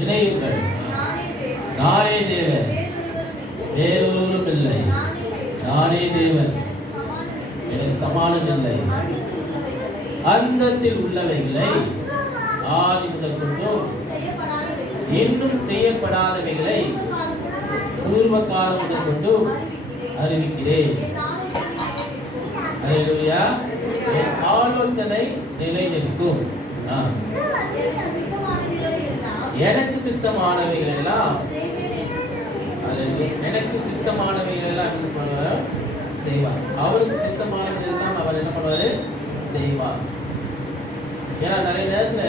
நினையுங்கள், நானே தேவன், வேறொருவரும் இல்லை. நானே தேவன், எனக்கு சமானம் இல்லை. அந்தத்தில் உள்ளவைகளை ஆதி முதல் கொண்டும் இன்னும் செய்யப்படாதவைகளை பூர்வ காலம் முதல் கொண்டும் அறிவிக்கிறேன். அல்லேலூயா. என் ஆலோசனை நிலை நிற்கும். எனக்கு சித்தமானவைகள் எல்லாம் எனக்கு சித்தமானவைகள் எல்லாம் என்ன பண்ணுவார்? செய்வார். அவருக்கு சித்தமானவைகள் எல்லாம் அவர் என்ன பண்ணுவாரு? செய்வார். ஏன்னா நிறைய நேரத்துல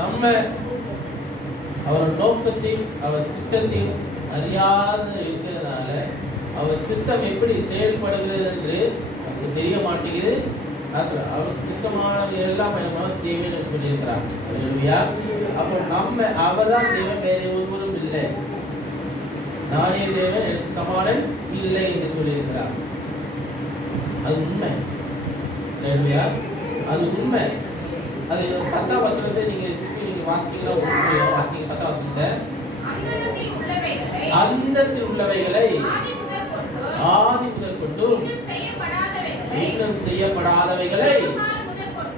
நம்ம அவர் நோக்கத்தையும் அவர் திட்டத்தையும் அறியாத இருக்கிறதுனால அவர் சித்தம் எப்படி செயல்படுகிறது என்று நமக்கு தெரிய மாட்டேங்குது. அவருக்கு சித்தமானது எல்லாம் செய்வேன்னு சொல்லியிருக்கிறார். அப்போ நம்ம அவர் தான் தேவன், வேற ஒருவரும் இல்லை. நானே தேவன், எனக்கு சமானம் இல்லை என்று சொல்லியிருக்கிறார். அது உண்மை. அது உண்மை. அது 10ஆம் வசனத்தை நீங்க வாசிச்சீங்கன்னா வாசிங்க. 10ஆம் வசனத்தை அந்தத்தில் உள்ளவைகளை ஆதி முதல் கொண்டு இன்னும் செய்யப்படாதவைகளை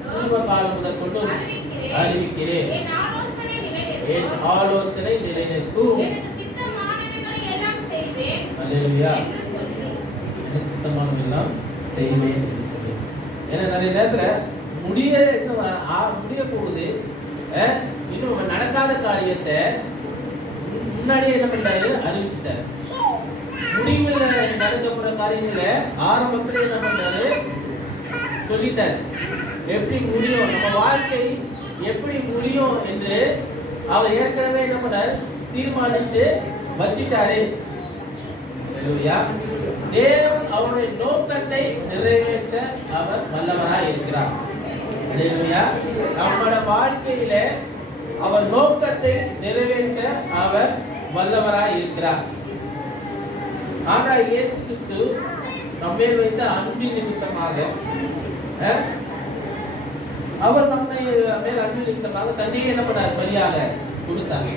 பூர்வ காலம் முதல் கொண்டு அறிவிக்கிறேன். என் ஆலோசனை நிலை நிற்கும். அல்லேலூயா. எனக்கு சித்தமானவை எல்லாம் செய்வேன் என்று சொல்லி. ஏன்னா நிறைய நேரத்துல முடிய போகுது, இன்னும் நடக்காத காரியத்தை முன்னாடியே என்ன பண்ணாரு? அறிவிச்சுட்டாரு. முடிவுல நடக்கப்படுற காரியங்களை ஆரம்பத்திலே என்ன பண்ணாரு? சொல்லிட்டாரு. எப்படி முடியும், நம்ம வாழ்க்கை எப்படி முடியும் என்று அவர் ஏற்கனவே என்ன பண்ணார்? தீர்மானித்து வச்சிட்டாரு. தேவன் அவருடைய நோக்கத்தை நிறைவேற்ற அவர் வல்லவராய் இருக்கிறார். நம்மளோட வாழ்க்கையில அவர் நோக்கத்தை நிறைவேற்ற அவர் வல்லவராய் இருக்கிறார். ஆனால் இயேசு கிறிஸ்து நம்மேல் வைத்த அன்பின் நிமித்தமாக அவர் நம்மை மேல் அன்பின் நிமித்தமாக தண்ணியை என்ன பண்ணார்? பலியாக கொடுத்தார்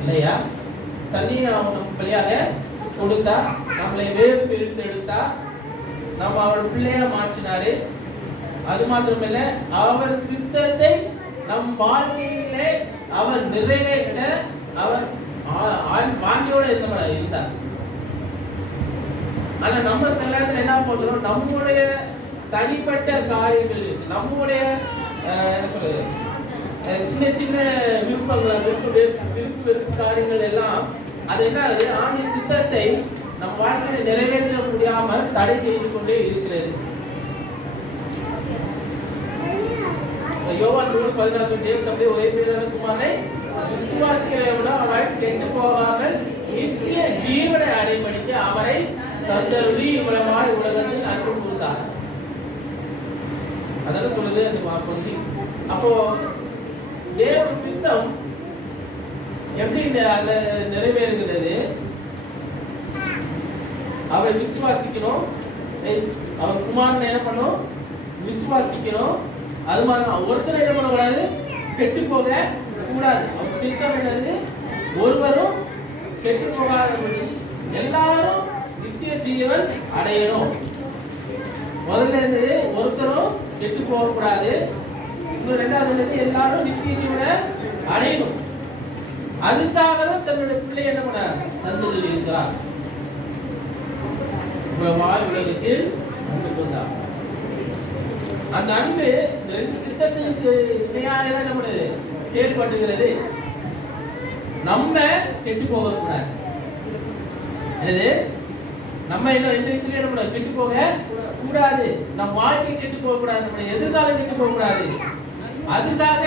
இல்லையா? தண்ணியை அவர் நம்ம பலியாக கொடுத்தா, நம்மளை வேறு பிரித்து எடுத்தா, நம்ம அவர் பிள்ளையா மாற்றினாரு. அது மாத்திரமல்ல, அவர் சித்தத்தை நம் வாழ்க்கையிலே அவர் நிறைவேற்ற அவர் வாஞ்சியோட இருந்தார். ஆனா நம்ம சில நேரத்துல என்ன பண்றோம்? நம்முடைய தனிப்பட்ட காரியங்கள், நம்முடைய என்ன சொல்றது, சின்ன சின்ன விருப்பங்கள், விருப்பு காரியங்கள் எல்லாம் அது என்ன ஆகுது? ஆண்டின் சித்தத்தை நம் வாழ்க்கையை நிறைவேற்ற முடியாமல் தடை செய்து கொண்டே இருக்கிறது. யோவான் 3:14 ஒரே பேரான குமாரனை விசுவாசிக்கிறவர்களோ அவர் கெட்டு போகாமல் நித்திய ஜீவனை அடைபடிக்கு அவரை தந்தருளி இவ்வளவாய் உலகத்தில் அன்பு கூர்ந்தார். அதெல்லாம் சொல்லுது அந்த வார்த்தை. அப்போ தேவ சித்தம் எப்படி நிறைவேறுகிறது? அவரை விசுவாசிக்கணும். அவர் குமாரனை என்ன பண்ணும்? விசுவாசிக்கணும். அது மாதிரி ஒருத்தர் என்ன பண்ணக்கூடாது? கெட்டு போக கூடாது. அவர் சித்தம் என்னது? ஒருவரும் கெட்டு போகாதபடி எல்லாரும் நித்திய ஜீவன் அடையணும். முதல்ல இருந்தது ஒருத்தரும் கெட்டு போக கூடாது. இன்னும் ரெண்டாவது என்னது? எல்லாரும் நித்திய ஜீவனை அடையணும். அதுக்காக தான் தன்னுடைய பிள்ளை என்ன பண்ண தந்து இருக்கிறார். உலகத்தில் அன்பு கொண்டார். அந்த அன்பு இந்த ரெண்டு சித்தத்திற்கு இணையாக தான் நம்ம செயல்பட்டுகிறது. நம்ம கெட்டு போக கூடாது. நம்ம என்ன எந்த விதத்திலே நம்ம கெட்டு போக கூடாது. நம்ம வாழ்க்கை கெட்டு போக கூடாது. நம்ம எதிர்காலம் கெட்டு போக கூடாது. அதுக்காக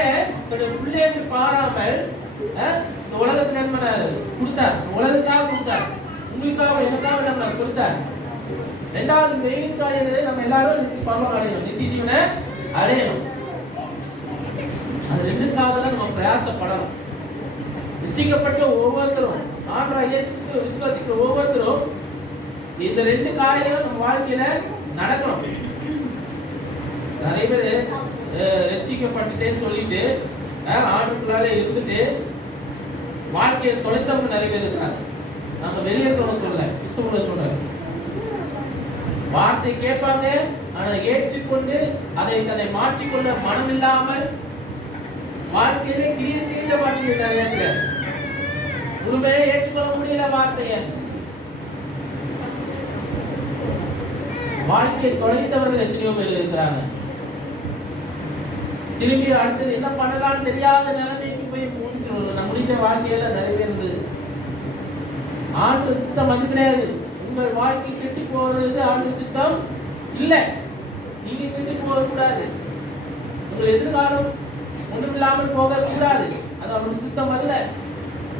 தன்னுடைய பிள்ளையை பாராமல் இந்த உலகத்துல என்ன கொடுத்தார்? உலகத்துக்காக கொடுத்தார், உங்களுக்காக எனக்காக நம்ம கொடுத்தார். ரெண்டாவது மெயின் காரியம் நம்ம எல்லாரும் பரலோகம் அடையணும், நித்திய ஜீவனை அடையணும். அது ரெண்டுக்காக தான் நம்ம பிரயாசப்படணும். ரட்சிக்கப்பட்ட ஒவ்வொருத்தரும், ஆண்டவராகிய இயேசு கிறிஸ்துவை விசுவாசிக்கிற ஒவ்வொருத்தரும் இந்த ரெண்டு காரியம் நம்ம வாழ்க்கையில நடக்கணும். நிறைய பேர் ரட்சிக்கப்பட்டுட்டேன்னு சொல்லிட்டு ஆண்டுக்குள்ளால இருந்துட்டு வாழ்க்கையை தொலைத்தவங்க நிறைய பேர் இருக்கிறாங்க. நாங்க வெளியேற்றவங்க சொல்ல, கிறிஸ்தவங்களை சொல்றேன். வார்த்தை கேட்பாங்க, ஆனா ஏற்றுக்கொண்டு அதை தன்னை மாற்றிக்கொள்ள மனம் இல்லாமல் வாழ்க்கையில கிரியை செய்ய மாட்டேங்குது. நிறைய பேர் முழுமையை ஏற்றுக்கொள்ள முடியல வார்த்தைய. வாழ்க்கையை தொலைத்தவர்கள் எத்தனையோ பேர் இருக்கிறாங்க. திரும்பி அடுத்தது என்ன பண்ணலாம்னு தெரியாத நிலைமைக்கு போய் முடிஞ்ச வாழ்க்கையில நிறைய பேர் இருந்தது. ஆண்டு சித்தம் அது கிடையாது. உங்கள் வாழ்க்கை கெட்டு போறது ஆண்டு சித்தம் இல்லை. நீங்க கெட்டு போக கூடாது. உங்கள் எதிர்காலம் ஒன்றுமில்லாமல் போக கூடாது. அது அவருடைய சித்தம் அல்ல.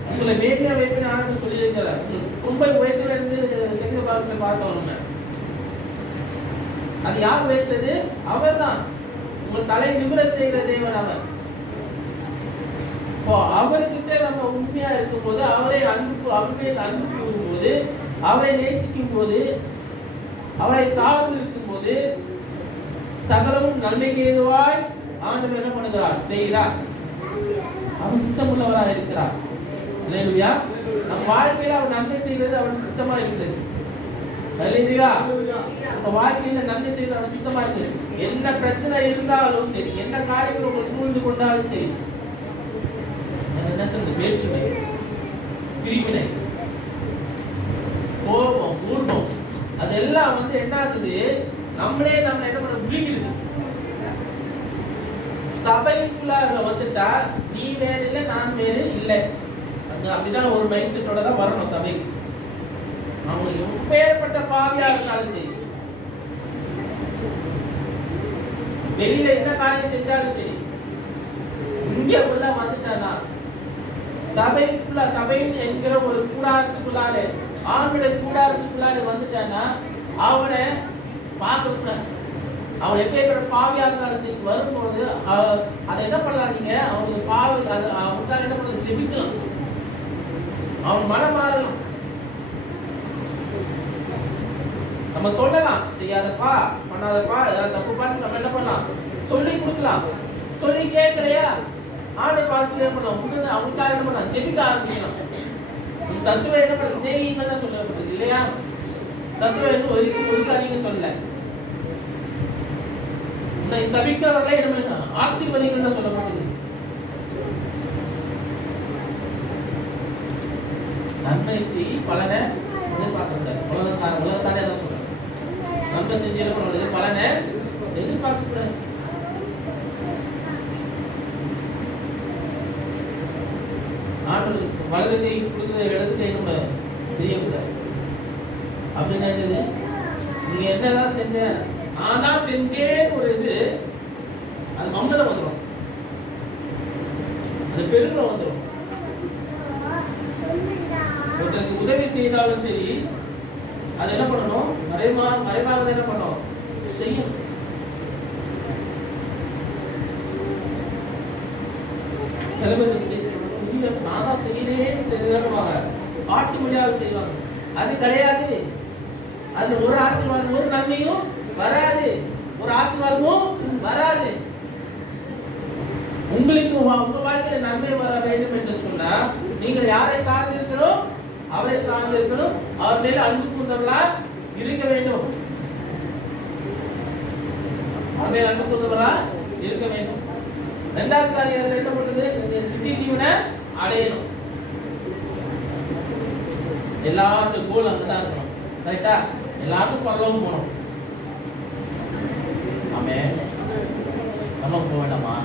உங்களை மேன்மையா வைப்பேன் ஆண்டு சொல்லி இருக்கிறார். ரொம்ப உயரத்துல இருந்து செங்க பார்க்க பார்த்தோம். அது யார் வைத்தது? அவர் தான். உங்கள் தலை நிமிர செய்கிற தேவன் அவர். அவர்கிட்ட நம்ம உண்மையா இருக்கும் போது, அவரை அன்பு கூறும்போது, அவரை நேசிக்கும் போது, அவரை சார்ந்து இருக்கும் போது, சகலமும் நன்மைக்கு ஏதுவாய் ஆண்டவர் என்ன பண்ணுகிறார்? செய்கிறார். அவர் சித்தம் உள்ளவராக இருக்கிறார். அல்லேலூயா. நம் வாழ்க்கையில அவர் நன்மை செய்வது அவர் சித்தமா இருக்குது. அல்லேலூயா. உங்க வாழ்க்கையில நன்மை செய்வது அவர் சித்தமா இருக்கு. என்ன பிரச்சனை இருந்தாலும் சரி, என்ன காரியங்கள் உங்களை சூழ்ந்து கொண்டாலும் சரி, வேற்றுமை, பிரிவினை, கோபம், ஊர்வம், அதெல்லாம் என்ன ஆகுது? நம்மளே நம்ம என்ன பண்ண விழுங்கிடுது. சபைக்குள்ளார வந்துட்டா நீ வேற இல்லை, நான் வேறு இல்லை. அப்படிதான் ஒரு மைண்ட் செட்டோட தான் வரணும் சபைக்கு. அவங்க எப்பேற்பட்ட பாவியா இருந்தாலும் சரி, வெளியில என்ன காரியம் செஞ்சாலும் சரி, இங்க உள்ள வந்துட்டானா சபையின் என்கிற ஒரு கூடாரத்துக்குள்ளாலே, ஆண்களுடைய கூடாரத்துக்குள்ளாலே வந்துட்டானா அவனை பார்க்க கூடாது. அவன் எப்பேற்பட்ட பாவியா இருந்தாலும் சரி, வரும்போது அதை என்ன பண்ணலாம்? நீங்க அவனுக்கு பாவி அவனுக்காக என்ன பண்ணலாம்? ஜெபிக்கலாம். அவன் மனம் மாறலாம். நம்ம சொல்லலாம், செய்யாதப்பா, பண்ணாதப்பா, ஏதாவது தப்பு பார்த்து நம்ம என்ன பண்ணலாம்? சொல்லி கொடுக்கலாம். சொல்லி கேட்கலையா ஆண்டை பார்த்து என்ன பண்ணலாம்? உங்களுக்கு அவனுக்காக என்ன பண்ணலாம்? ஜெபிக்க ஆரம்பிக்கலாம். சத்துவை என்ன பண்ண? ஸ்நேகிங்க தான் சொல்லப்படுது இல்லையா? சத்துவை என்ன ஒதுக்காதீங்க சொல்லல. உன்னை சபிக்கிறவர்களே என்ன பண்ணுங்க? ஆசீர்வதிங்க தான் சொல்லப்படுது. நன்மை செய், பலனை எதிர்பார்க்க கூடாது. உலகத்தானே தான் சொல்றேன். நன்மை செஞ்சு என்ன பண்ண? பலனை எதிர்பார்க்க கூடாது. ஆண்டு வலது கை கொடுக்குற இடது கை நம்ம தெரியக்கூடாது. அப்படின்னா என்னது? நீங்க என்னதான் செஞ்ச, நான் தான் செஞ்சேன்னு ஒரு இது, அது மம்மதம் வந்துடும், அது பெருமை வந்துடும். ஒருத்தருக்கு உதவி செய்தாலும் சரி, அது என்ன பண்ணணும்? மறைவாக என்ன பண்ணணும்? செய்யும். சில பேர் நான் தான் செய்யறேன்னு ஆட்டு மொழியாக செய்வாங்க. அது கிடையாது. அதுல ஒரு ஆசீர்வாதம், ஒரு நன்மையும் வராது, ஒரு ஆசீர்வாதமும் வராது. உங்களுக்கு உங்க வாழ்க்கையில நன்மை வர வேண்டும் என்று சொன்னா, நீங்கள் யாரை சார்ந்து இருக்கணும்? அவரை சார்ந்து இருக்கணும். அவர் மேல அன்பு கூர்ந்தவர்களா இருக்க வேண்டும். அவர் மேல அன்பு கூர்ந்தவர்களா இருக்க வேண்டும். இரண்டாவது காரியம் என்ன பண்ணுது? நித்திய ஜீவனை அடையணும். எல்லாருடைய கோல் அங்கதான் இருக்கணும். கரெக்டா? எல்லாருக்கும் பரலோகம் போகணும். ஆமென். நம்ம போக வேண்டாமா?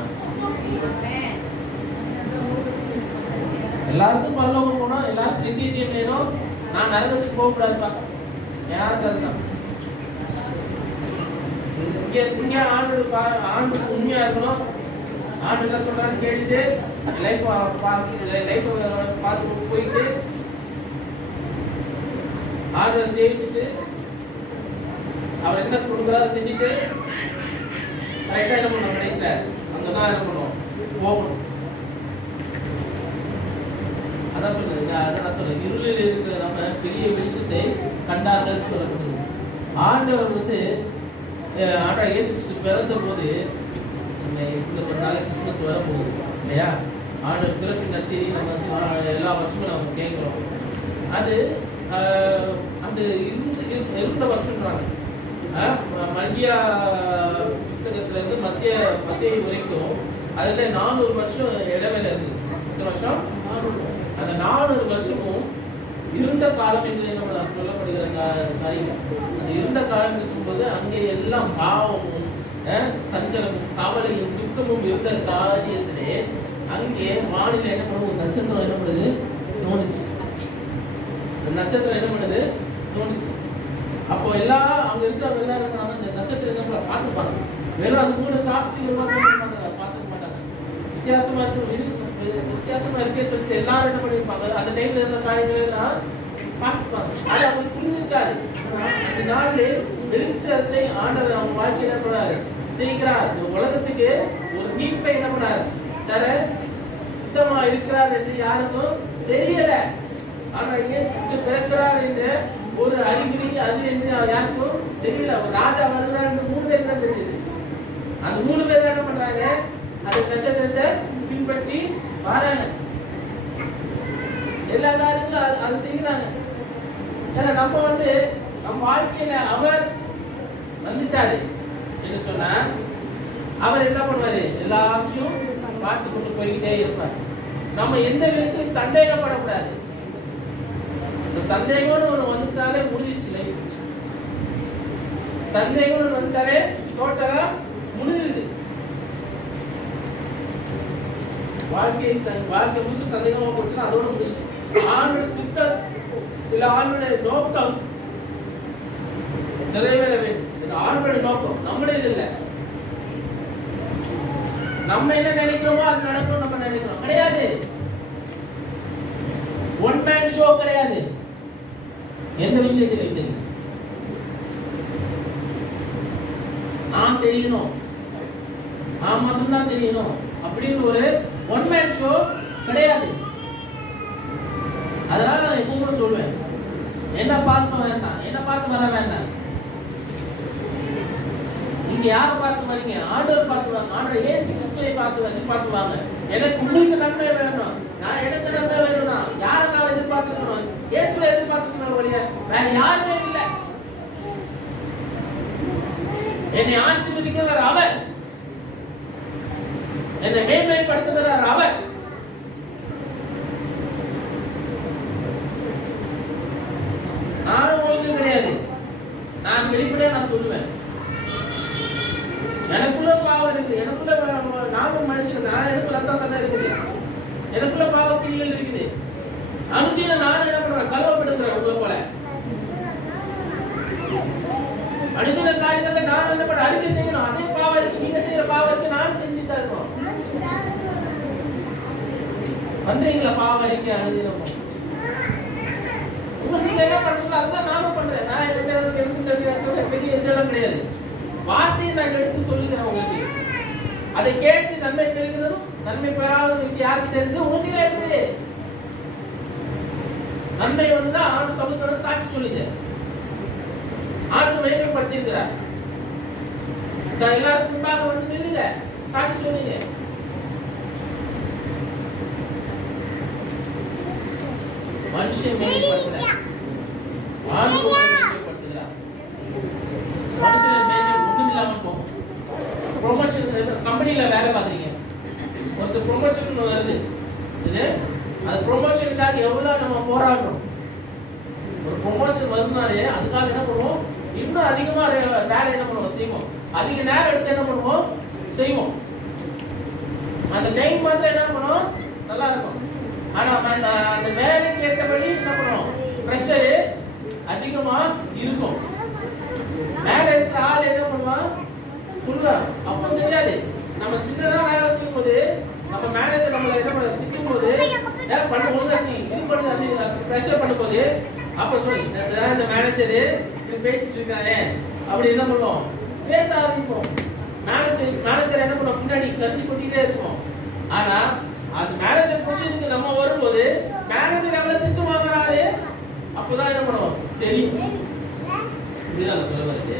எல்லாருக்கும் பரலோகம் போகணும். எல்லாருக்கும் நித்திய ஜீவன் வேணும். நான் நரகத்துக்கு போக கூடாதுப்பா. ஏன் சரிதான். இங்க ஆண்டுக்கு உண்மையா இருக்கணும். ஆண்டு என்ன சொல்றான்னு கேட்டுட்டு லைஃப் பார்த்து போயிட்டு ஆண்டை சேவிச்சுட்டு அவர் என்ன கொடுக்குறாரு செஞ்சுட்டு கரெக்டா என்ன பண்ணணும்? கடைசியில அங்கதான் என்ன பண்ணணும்? போகணும். அதான் சொல்றேன். இருளில் இருக்கிற நம்ம பெரிய வெளிச்சத்தை கண்டார்கள் சொல்லப்படுது. ஆண்டவர் ஆண்டவர் இயேசு பிறந்த போது இந்த கொஞ்ச நாள் கிறிஸ்துமஸ் வரப்போகுது இல்லையா? ஆண்டு பிறப்பு நச்செய்தி நம்ம எல்லா வருஷமும் நம்ம கேட்குறோம். அது அந்த இருந்த வருஷம்ன்றாங்க. மல்கியா புத்தகத்திலேருந்து மத்திய வரைக்கும் அதில் 400 வருஷம் இடைவேளை இருக்குது. எத்தனை வருஷம்? அந்த 400 வருஷமும் இருண்ட காலம் என்று நம்ம சொல்லப்படுகிற காரியம். அந்த இருண்ட காலம் என்று சொல்லும்போது அங்கே எல்லாம் பாவமும் சஞ்சலமும் கவலையும் துக்கமும் இருந்த காரியத்திலே அங்கே வானிலை என்ன பண்ணும், நட்சத்திரம் என்ன பண்ணுது, தோணுச்சு. நட்சத்திரம் என்ன பண்ணுது, தோணுச்சு. அப்போ எல்லாம் அங்க இருக்கிறவங்க எல்லாரும் இருக்கிறாங்க, இந்த நட்சத்திரம் என்ன பார்த்துப்பாங்க. வெறும் அந்த 3 சாஸ்திரிகள் பார்த்துக்க மாட்டாங்க. வித்தியாசமா இருக்கே சொல்லிட்டு எல்லாரும் என்ன பண்ணிருப்பாங்க, அந்த டைம்ல இருந்த காரியங்கள் எல்லாம் பார்த்துப்பாங்க. அது அவங்களுக்கு புரிஞ்சிருக்காது. அந்த நாளிலே வெளிச்சத்தை ஆண்டவர் அவங்க வாழ்க்கை என்ன பண்ணாரு, செய்கிறார். இந்த உலகத்துக்கு ஒரு மீட்பை என்ன பண்ணாரு, தர சித்தமா இருக்கிறார் என்று யாருக்கும் தெரியல. ஆனா இயேசு கிறிஸ்து பிறக்கிறார் என்ற ஒரு அறிகுறி அது என்று யாருக்கும் தெரியல. ஒரு ராஜா வருகிறார் என்று 3 பேர் தான் தெரியுது. அந்த 3 பேர் என்ன பண்றாங்க, அது நட்சத்திரத்தை பின்பற்றி வராங்க. எல்லா காரியங்களும் அது செய்யறாங்க. ஏன்னா நம்ம நம்ம வாழ்க்கையில அவர் வந்துட்டாரு என்று சொன்னா அவர் என்ன பண்ணுவாரு, எல்லாத்தையும் பார்த்து கொண்டு போய்கிட்டே இருப்பார். நம்ம எந்த விதத்திலும் சந்தேகப்படக்கூடாது. சந்தேகம்னு ஒன்று வந்துட்டாலே முடிஞ்சிச்சு லைஃப். சந்தேகம்னு வந்துட்டாலே டோட்டலா முடிஞ்சிருது. வாழ்க்கை முழுசு சந்தேகமா போச்சுன்னா அதோட முடிஞ்சு. ஆண்டோட சித்தம் இல்ல ஆண்டோட நோக்கம் நிறைவேற வேண்டும். இது ஆண்டோட நோக்கம், நம்மளே இது இல்லை. நம்ம என்ன நினைக்கிறோமோ அது நடக்கும் நம்ம நினைக்கிறோம் கிடையாது. ஒன் மேன் ஷோ கிடையாது. எந்த விஷயத்திலும் சரி நான் தெரியணும், நான் மட்டும்தான் தெரியணும் அப்படின்னு ஒரு ஒன் மேன் ஷோ கிடையாது. அதனால நான் எப்பவும் சொல்லுவேன், என்ன பார்த்து வேண்டாம், என்ன பார்த்து வர வேண்டாம். நீங்க யாரை பார்த்து வரீங்க, ஆண்டவர் பார்த்து வாங்க. ஆண்டவர் இயேசு கிறிஸ்துவை பார்த்து வாங்க. எனக்கு உங்களுக்கு நன்மை வேணும், நான் எனக்கு நன்மை வேணும்னா யாரை நான் எதிர்பார்த்துக்கணும், இயேசுவை எதிர்பார்த்துக்கணும். வழியா வேற யாருமே இல்லை. என்னை ஆசீர்வதிக்கிறவர் அவர், என்னை மேன்மைப்படுத்துகிறார் அவர். நான் உங்களுக்கு கிடையாது. நான் வெளிப்படையா நான் சொல்லுவேன், எனக்குள்ள பாவம் இருக்கு, எனக்குள்ள நானும் மனுஷன் தான், எனக்கு ரத்த சண்டை இருக்குது, எனக்குள்ள பாவ கிளிகள் இருக்குது. அனுதினம் நான் என்ன பண்றேன், கழுவப்படுகிறேன். உங்களை போல அனுதின காரியங்களை நான் என்ன பண்ண அறிக்கை செய்யணும். அதே பாவம் இருக்கு, நீங்க செய்யற பாவம் இருக்கு, நானும் செஞ்சுட்டு தான் இருக்கோம். பண்றீங்களா பாவ அறிக்கை அனுதினம்? நீங்க என்ன பண்றீங்களோ அதுதான் நானும் பண்றேன். நான் எனக்கு பெரிய இதெல்லாம் கிடையாது. வார்த்தையை நான் எடுத்து சொல்லுகிறேன் உங்களுக்கு. அதை கேட்டு நன்மை பெறுகிறதும் நன்மை பெறாததும் யாருக்கு தெரியுது? உங்களுக்கு இருக்குது. நன்மை வந்துதான் ஆண்டு சமூகத்தோட சாட்சி சொல்லுங்க. ஆண்டு மேம்படுத்திருக்கிறார். எல்லாருக்கும் முன்பாக வந்து நில்லுங்க, சாட்சி சொல்லுங்க. மனுஷன் மேம்படுத்துகிறார், ஆண்டு மேம்படுத்துகிறார். மனுஷன் ஒண்ணும் இல்லாம போகும். ப்ரொமோஷன் கம்பெனில வேலை பார்க்குறீங்க, ஒருத்தர் ப்ரொமோஷன் வருது. இது அது ப்ரொமோஷனுக்காக எவ்வளவு நம்ம போராடுறோம். ஒரு ப்ரொமோஷன் வருதுனாலே அதுக்காக என்ன பண்ணுவோம், இன்னும் அதிகமா வேலை என்ன பண்ணுவோம், செய்வோம். அதிக நேரம் எடுத்து என்ன பண்ணுவோம், செய்வோம். அந்த டைம் மாத்திரம் என்ன பண்ணுவோம், நல்லா இருக்கும். ஆனா அந்த வேலைக்கு ஏற்றபடி என்ன பண்ணுவோம், ப்ரெஷர் அதிகமா இருக்கும். மேல இருக்கிற ஆள் என்ன பண்ணுவான், சொல்லுவான். அப்போ தெரியாது, நம்ம சின்னதா வேலை செய்யும் போது நம்ம மேனேஜர் நம்மள என்ன பண்ண திட்டும் போது பண்ண ஒழுங்கா இது பண்ணி ப்ரெஷர் பண்ணும் போது அப்ப சொல்லி இந்த மேனேஜர் இது பேசிட்டு இருக்கானே அப்படி என்ன பண்ணுவோம், பேச ஆரம்பிப்போம். மேனேஜர் என்ன பண்ணுவோம், பின்னாடி கருதி கொட்டிட்டே இருக்கும். ஆனா அந்த மேனேஜர் பொசிஷனுக்கு நம்ம வரும்போது மேனேஜர் எவ்வளவு திட்டு வாங்குறாரு அப்போதான் என்ன பண்ணுவோம் தெரியும். இப்படிதான் சொல்ல வருது.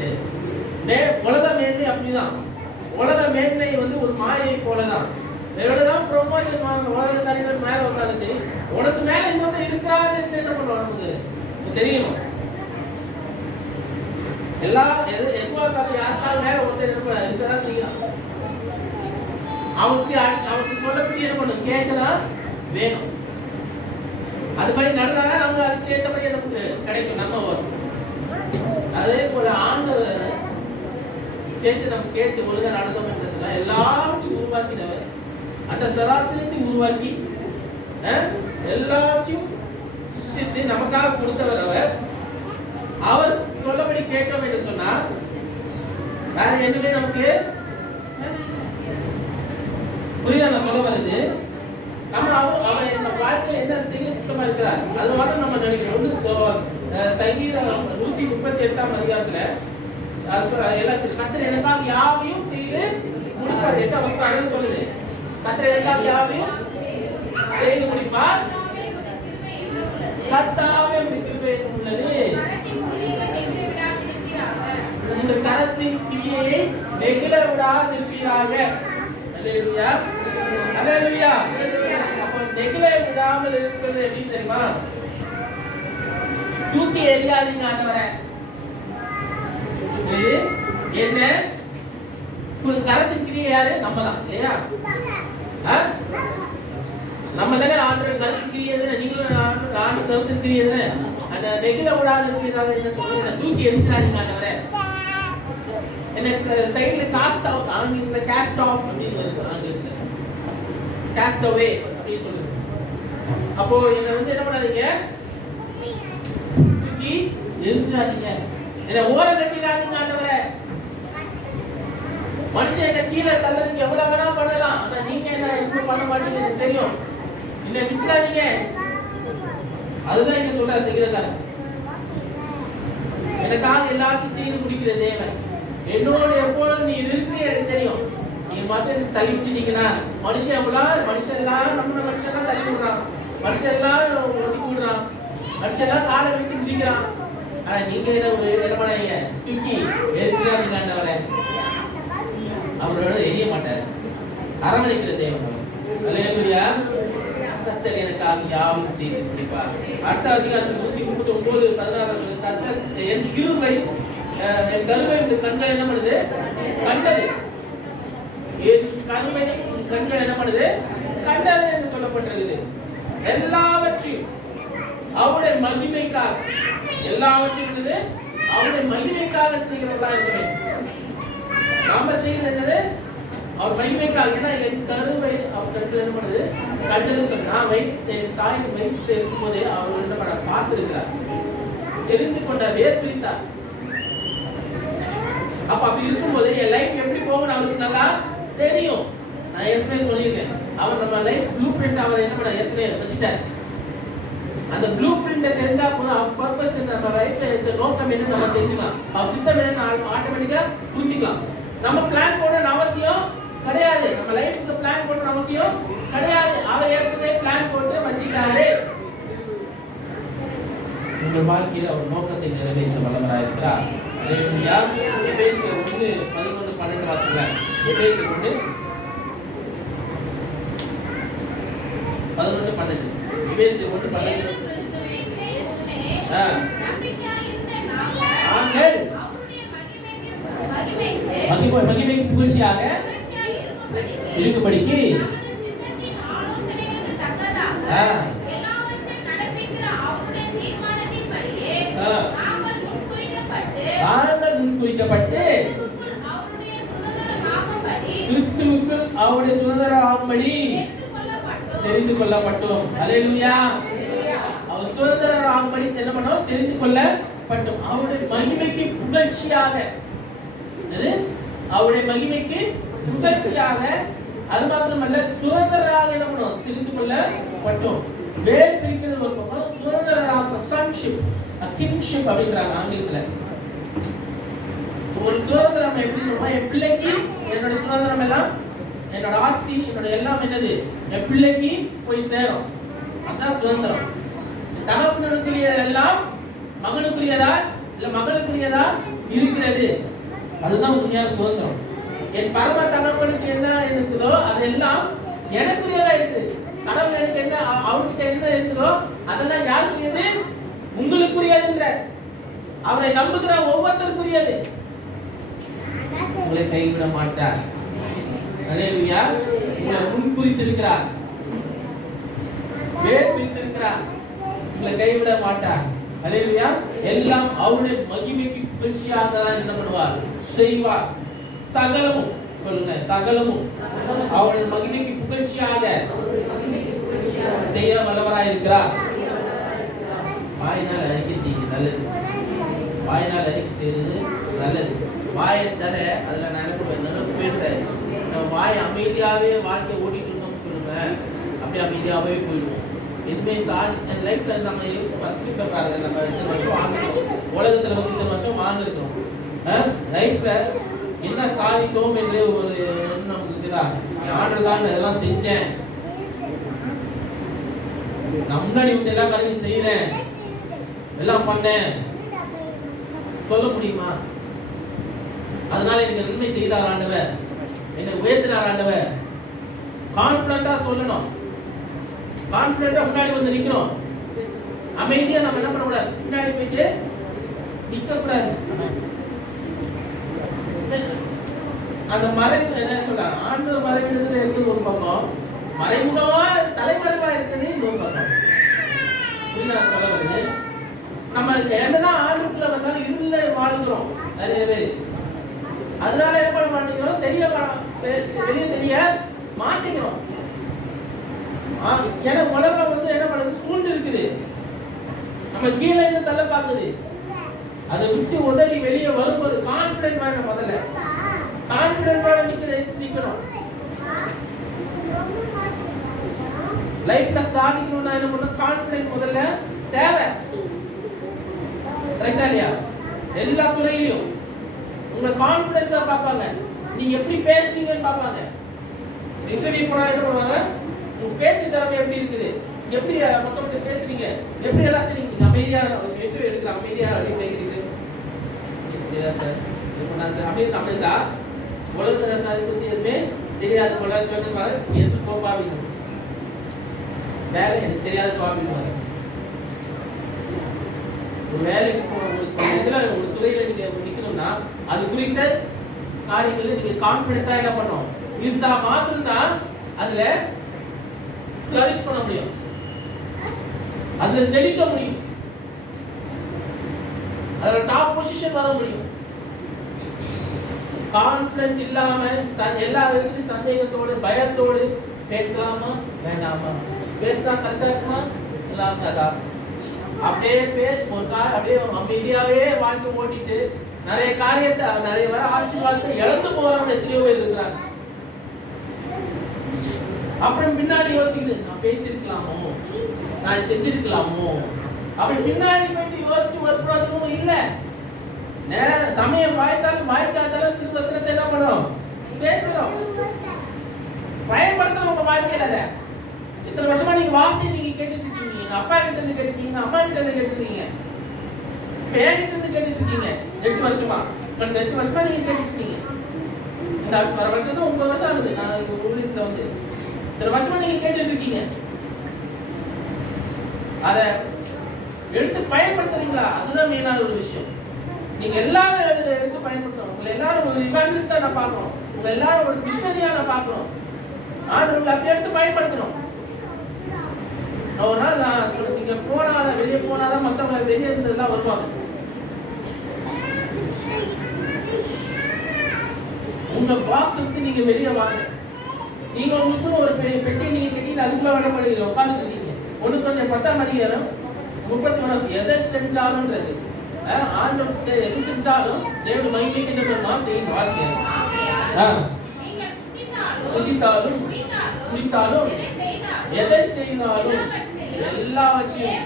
உலக மேன்மை அப்படிதான். உலக மேன்மை வந்து ஒரு மாயை போலதான். எவ்வளவுதான் ப்ரொமோஷன் வாங்க உலக தலைவர் மேல வந்தாலும் சரி, உனக்கு மேல இன்னொருத்தர் இருக்கிறாரு என்ன பண்ணுவோம் நமக்கு தெரியணும். எல்லா எதுவாக யாருக்காவது மேல ஒருத்தர் இருக்கதான் செய்யலாம். அவனுக்கு சொல்லப்பட்டு என்ன பண்ணும் கேட்கதான் வேணும். அது மாதிரி நடந்தாதான் நமக்கு அதுக்கு ஏற்ற மாதிரி நமக்கு கிடைக்கும். நம்ம வரும். அதே போல ஆண்டவர் பேச்சு நம்ம கேட்டு ஒழுங்கா நடந்தோம் என்று சொன்னா எல்லாத்தையும் உருவாக்கினவர், அந்த சராசரத்தை உருவாக்கி எல்லாத்தையும் சிருஷ்டித்து நமக்காக கொடுத்தவர் அவர். அவர் சொல்லபடி கேட்டோம் என்று சொன்னா வேற எதுவுமே நமக்கு புரியுதா நான் சொல்ல வருது. நம்ம அவர் என்ன வாழ்க்கையில் என்ன செய்ய சுத்தமா இருக்கிறார் அது மட்டும் நம்ம நினைக்கிறோம். சங்கீதம் 138ஆம் அதிகாரத்துல எல்லாத்துக்கும் கர்த்தர் எனக்காக யாவையும் செய்து முடிப்பார். 8ஆம் வசனம் சொல்லுது, கர்த்தர் எனக்காக யாவையும் செய்து முடிப்பார். கர்த்தாவே கிருபை உள்ளது. உங்கள் கரத்தின் கிரியை நெகிழ விடாதிருப்பீராக. அல்லேலூயா, அல்லேலூயா. அப்ப நெகிழ விடாமல் இருக்கிறது எப்படி தெரியுமா? தூக்கி எறியாதீங்க ஆண்டவரே. என்ன கரத்தின் கிரியை யாரு? நம்ம தான் இல்லையா? நம்ம தானே ஆண்டவர் கரத்தின் கிரியை தானே. நீங்களும் ஆண்டு கரத்தின் கிரியை தானே. அந்த நெகிழ விடாது இருக்கிறதாக என்ன சொல்லுங்க, தூக்கி எரிஞ்சாதீங்க ஆண்டவரே. எனக்கு சைடுல காஸ்ட் அவுட், ஆங்கிலத்துல காஸ்ட் ஆஃப் அப்படின்னு வருது. ஆங்கிலத்துல காஸ்ட் அவே அப்படின்னு சொல்லுது. அப்போ என்ன என்ன பண்ணாதீங்க, தூக்கி எரிஞ்சாதீங்க, என்ன ஓர கட்டிடாதீங்க ஆண்டவரே. மனுஷன் என்ன கீழே தள்ளதுக்கு எவ்வளவு வேணா பண்ணலாம், ஆனா நீங்க என்ன எதுவும் பண்ண மாட்டீங்க எனக்கு தெரியும். என்ன விட்டுறாதீங்க. அதுதான் இங்க சொல்ற சங்கீதக்காரன். எனக்காக எல்லாத்தையும் செய்து முடிக்கிற தேவன் என்னோட எப்பொழுது நீ இருக்கிற எனக்கு தெரியும். நீங்க மாத்திரம் தள்ளி விட்டுட்டீங்கன்னா மனுஷன் எல்லாம் நம்ம மனுஷன்லாம் தள்ளி விடுறான், மனுஷன் எல்லாம் ஒதுக்கி விடுறான், மனுஷன் எல்லாம் காலை விட்டு மிதிக்கிறான். ஆனா நீங்க என்ன பண்ணீங்க, தூக்கி எரிச்சிடாதீங்க ஆண்டவரே. அவரோட எரிய மாட்டார், அரவணைக்கிற தேவன். அல்லேலூயா. கர்த்தர் எனக்காக யாவும் செய்து முடிப்பார். அடுத்த அதிகாரம் 139:16 கர்த்தர் என் கிருபை என் கருவை கண்கள் என்ன பண்ணுது, கண்டது. என் கருவை கண்கள் என்ன பண்ணுது, கண்டது என்று சொல்லப்பட்டிருக்குது. எல்லாவற்றையும் அவருடைய மகிமைக்காக, எல்லாவற்றையும் அவருடைய மகிமைக்காக செய்கிறவர்களா இருக்கிறேன். நாம செய்யறது என்னது, அவர் மகிமைக்காக. ஏன்னா என் கருவை அவர் கருத்துல என்ன பண்ணுது, கண்டது சொன்னா என் தாயின் வயிற்றுல இருக்கும் போதே அவர் என்ன பண்ண பார்த்திருக்கிறார், தெரிந்து கொண்ட வேர் பிரித்தார். அப்ப அப்படி இருக்கும்போது என் லைஃப் எப்படி போகும் அவருக்கு நல்லா தெரியும். நான் ஏற்கனவே சொல்லியிருக்கேன், அவர் நம்ம லைஃப் ப்ளூ பிரிண்ட் அவர் என்ன பண்ண ஏற்கனவே வச்சுட்டார். அந்த ப்ளூ பிரிண்ட தெரிஞ்சா போதும், அவர் பர்பஸ் நம்ம லைஃப்ல இருக்க நோக்கம் என்ன நம்ம தெரிஞ்சுக்கலாம், அவர் சித்தம் என்ன ஆட்டோமேட்டிக்கா புரிஞ்சுக்கலாம். நம்ம பிளான் போடணும்னு அவசியம் கிடையாது, நம்ம லைஃப்க்கு பிளான் போடணும்னு அவசியம் கிடையாது. அவர் ஏற்கனவே பிளான் போட்டு வச்சுட்டாரு. உங்கள் வாழ்க்கையில் அவர் நோக்கத்தை நிறைவேற்ற வல்லவராக இருக்கிறார். அல்லேலூயா. எபேசியர் 1:11-12 வாசிங்க. எபேசியர் 1:11. எபேசியர் 1:12. மகிமை புகழ்ச்சியாக இருக்கும்படிக்கு முன்குறிக்கப்பட்டு கிறிஸ்துவுக்குள் அவருடைய சுதந்திரமாகும்படி தெரிந்து கொள்ளப்பட்டோம். அல்லேலூயா. அவர் சுதந்திரமாகும்படி என்ன பண்ணோம், தெரிந்து கொள்ளப்பட்டோம். அவருடைய மகிமைக்கு புகழ்ச்சியாக, அவருடைய மகிமைக்கு புகழ்ச்சியாக, அது மாத்திரமல்ல சுதந்திரராக என்ன பண்ணோம், தெரிந்து கொள்ளப்பட்டோம். வேர் பிரிக்கிறது ஒரு பக்கம், சுதந்திரராக சன்ஷிப், கிங்ஷிப் அப்படின்றாங்க ஆங்கிலத்துல. ஒரு சுதந்திரம் எப்படி சொல்லுமா, என் பிள்ளைக்கு என்னோட சுதந்திரம் எல்லாம், என்னோட ஆஸ்தி, என்னோட எல்லாம் என்னது என் பிள்ளைக்கு போய் சேரும். அதான் சுதந்திரம். தகப்பனுக்குரிய எல்லாம் மகனுக்குரியதா இல்ல மகனுக்குரியதா இருக்கிறது, அதுதான் உண்மையான சுதந்திரம். என் பரம தகப்பனுக்கு என்ன இருக்குதோ அதெல்லாம் எனக்குரியதா இருக்கு. கடவுள் எனக்கு என்ன அவர்கிட்ட என்ன இருக்குதோ அதெல்லாம் யாருக்குரியது? உங்களுக்குரியதுன்ற. அவரை நம்புகிற ஒவ்வொருத்தருக்குரியது. உங்களை கைவிட மாட்டார். அல்லேலூயா. உங்களை முன்குறித்திருக்கிறார், வேர் பிரித்திருக்கிறார். உங்களை கைவிட மாட்டார். அல்லேலூயா. எல்லாம் அவருடைய மகிமைக்கு புகழ்ச்சியாக தான் என்ன பண்ணுவார்? செய்வார். சகலமும் சொல்லுங்க, சகலமும் அவருடைய மகிமைக்கு புகழ்ச்சியாக செய்ய வல்லவராய் இருக்கிறார். வாயினால் அறிக்கை செய்யுங்க, நல்லது. வாயினால் அறிக்கை செய்யறது நல்லது. வாயை தர அதுல நினைப்பேன் நம்ம வாய் அமைதியாவே வாழ்க்கை ஓடிட்டு இருந்தோம்னு சொல்லுங்க, அப்படி அமைதியாவே போயிடுவோம். எதுவுமே லைஃப்ல நம்ம 10 நம்ம இத்தனை வருஷம் வாங்கிட்டோம், உலகத்துல இத்தனை வருஷம் வாங்கிருக்கோம். லைஃப்ல என்ன சாதித்தோம் என்று ஒரு எண்ணம் இருக்குதா? ஆர்டர் தான் இதெல்லாம் செஞ்சேன், நான் முன்னாடி வந்து எல்லா காரியமும் செய்யறேன், எல்லாம் பண்ணேன் சொல்ல முடியுமா? அதனால எனக்கு நன்மை செய்தார் ஆண்டவர், என்னை உயர்த்தினார் ஆண்டவர். கான்ஃபிடண்டா சொல்லணும், கான்ஃபிடண்டா முன்னாடி வந்து நிக்கணும். அமைதியா நம்ம என்ன பண்ண கூடாது, முன்னாடி போயிட்டு நிக்க கூடாது. அந்த மறைவு என்ன சொல்றாங்க, ஆண்டவர் மறைவிடத்துல இருக்குது ஒரு பக்கம், மறைமுகமா தலைமறைவா இருக்குது இன்னொரு பக்கம். புரியுதா சொல்ல வருது? நம்ம என்னதான் ஆண்டுக்குள்ள வந்தாலும் இருள வாழ்கிறோம் நிறைய பேர். அதனால என்ன பண்ண மாட்டேங்கிறோம், வெளியே தெரிய மாட்டேங்கிறோம். ஏன்னா உலகம் வந்து என்ன பண்ணுது, சூழ்ந்து இருக்குது, நம்ம கீழே இருந்து தள்ள பார்க்குது. அதை விட்டு உதவி வெளியே வரும்போது கான்ஃபிடென்ட் வேணும். முதல்ல கான்ஃபிடென்ட்டோட நிக்கணும். லைஃப்ல சாதிக்கணும்னா என்ன பண்ணணும், கான்ஃபிடென்ட் முதல்ல தேவை. கரெக்டா இல்லையா? எல்லா துறையிலும் உங்க கான்ஃபிடன்ஸா பார்ப்பாங்க, நீங்க எப்படி பேசுறீங்கன்னு பார்ப்பாங்க. இன்டர்வியூ போனா என்ன பண்ணுவாங்க, உங்க பேச்சு திறமை எப்படி இருக்குது, எப்படி மக்கள்கிட்ட பேசுறீங்க, எப்படி எல்லாம் செய்றீங்க. அமைதியா இன்டர்வியூ எடுக்கிற அமைதியா அப்படி கேட்குறீங்க சார், சார் அப்படியே தமிழ்தா உலகத்தை பத்தி எதுவுமே தெரியாது போல சொல்லுவாங்க. எது போப்பாவிங்க வேலை எனக்கு தெரியாது பாவிங்க. ஒரு வேலைக்கு ஒரு துறையில நீங்க நிக்கணும்னா அது குறித்த காரியங்கள்ல நீங்க கான்ஃபிடென்ட்டா என்ன பண்ணணும் இருந்தா மாத்திரம் தான் அதுல ஃப்ளரிஷ் பண்ண முடியும், அதுல செழிக்க முடியும், அதுல டாப் பொசிஷன் வர முடியும். கான்ஃபிடென்ட் இல்லாம எல்லா இடத்துலயும் சந்தேகத்தோடு பயத்தோடு பேசலாமா வேண்டாமா, பேசினா கரெக்டா இருக்குமா இல்லாம அப்படியே அப்படியே அமைதியாவே வாழ்க்கை ஓட்டிட்டு நிறைய காரியத்தை நிறைய வர ஆசீர்வாதத்தை இழந்து போறவங்க எத்தனையோ பேர் இருக்கிறாங்க. அப்புறம் பின்னாடி யோசிக்குது, நான் பேசியிருக்கலாமோ, நான் செஞ்சிருக்கலாமோ, அப்படி பின்னாடி போயிட்டு யோசிச்சு ஒரு பிரயோஜனமும் இல்லை. சமயம் வாய்க்காத்தாலும் திருவசனத்தை என்ன பண்ணும் பேசுறோம், பயன்படுத்தணும் உங்க வாழ்க்கையில. அதை இத்தனை வருஷமா நீங்க வார்த்தை நீங்க கேட்டுட்டு இருக்கீங்க, எங்க அப்பா கிட்ட இருந்து கேட்டுருக்கீங்க, அம்மா கிட்ட இருந்து கேட்டுருக்கீங்க, பேங்கிட்ட இருந்து கேட்டுட்டு இருக்கீங்க. 8 வருஷமா 8 வருஷமா நீங்க கேட்டுட்டு இருக்கீங்க. இந்த வர வருஷம் தான் 9 வருஷம் ஆகுது நான் ஊழியத்துல வந்து. இத்தனை வருஷமா நீங்க கேட்டுட்டு இருக்கீங்க. அதை எடுத்து பயன்படுத்துறீங்களா? அதுதான் மெயினான ஒரு விஷயம். நீங்க எல்லாரும் எடுத்து பயன்படுத்தணும். உங்களை எல்லாரும் ஒரு இவாஞ்சலிஸ்டா நான் பார்க்கணும், உங்க எல்லாரும் ஒரு மிஷனரியா நான் பார்க்கணும். ஆண்டவரை அப்படி எடுத்து பயன்படுத்தணும். ஒரு நாள் நான் நீங்க போனாதான் வெளியே போனாதான் மற்றவங்க வெளியே இருந்ததெல்லாம் வருவாங்க. உங்க பாக்ஸ் விட்டு நீங்க வெளியே வாங்க. நீங்க உங்களுக்கு ஒரு பெட்டி நீங்க கட்டி அதுக்குள்ள வேலை பண்ணுவீங்க, உட்கார்ந்து இருக்கீங்க. ஒண்ணு கொஞ்சம் 10ஆம் அதிகாரம் 31 எதை செஞ்சாலும்ன்றது ஆண்டவர்கிட்ட எது செஞ்சாலும் தேவனுடைய மகிமைக்கு என்ன பண்ணலாம் செய்யணும். வாசிங்க. புசித்தாலும் குடித்தாலும் எதை செய்தாலும் எல்லாவற்றையும்